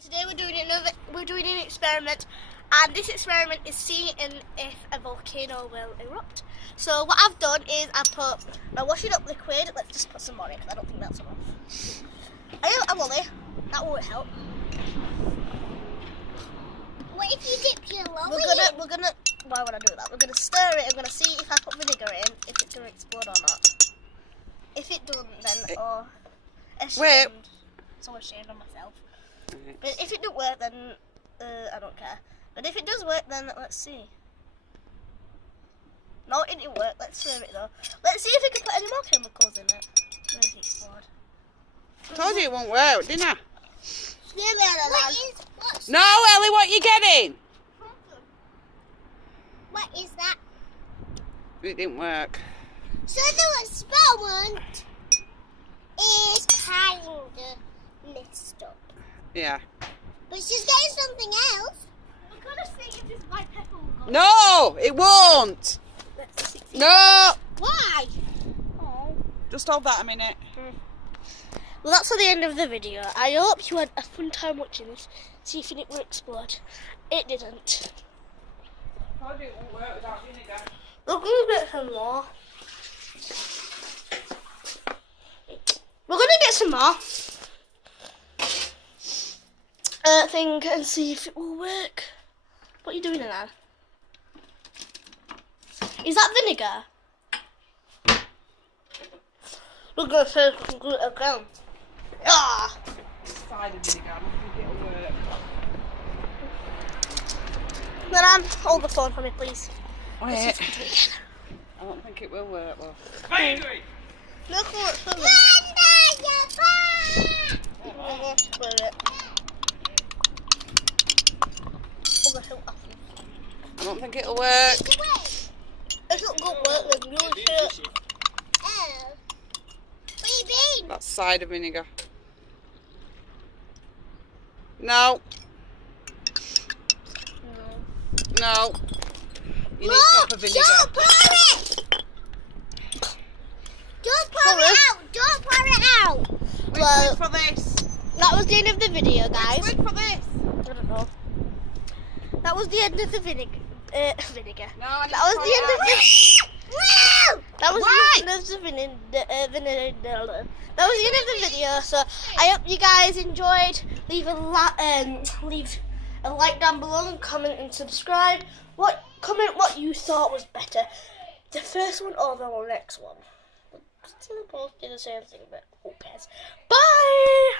Today we're doing an experiment, and this experiment is seeing if a volcano will erupt. So what I've done is I washing up liquid. Let's just put some more in because I don't think that's enough. A lolly, that won't help. What if you dip your lolly? We're gonna. Why would I do that? We're gonna stir it. I'm gonna see if I put vinegar in, if it's gonna explode or not. If it doesn't, then Wait. So ashamed of myself. But if it don't work, then I don't care. But if it does work, then let's see. No, it didn't work. Let's stir it though. Let's see if we can put any more chemicals in it. Maybe explode. I told you it won't work, didn't I? What's No, Ellie, what are you getting? What is that? It didn't work. So the experiment is kind of messed up. Yeah. But she's getting something else. We're gonna see if this white pepper will go. No, it won't. Let's see. No. Why? Oh. Just hold that a minute. Well, that's the end of the video. I hope you had a fun time watching this. See if it will explode. It didn't. I told you it won't work without vinegar. We're gonna get some more. We're gonna get some more. Thing and see if it will work. What are you doing now? Is that vinegar? We're gonna say it again. Ah! Cider vinegar, I don't think it'll work. Madam, hold the phone for me, please. Wait. I don't think it will work, love. Look what's for me. Split it. I don't think it'll work. It's not good work, then really shit. Oh. What do you mean? That's cider vinegar. No. No. You need proper vinegar. Don't pour it! Don't pour it out! Don't pour it out! Well, Wait for this. that was the end of the video, guys. Wait for this. I don't know. That was the end of the vinegar. Vinegar. No, I need That was to the end of the. No! That was Why? the end of the vinegar. That was the end of the video. So I hope you guys enjoyed. Leave a like down below and comment and subscribe. Comment what you thought was better, the first one or the next one. It's both do the same thing, but who cares? Bye.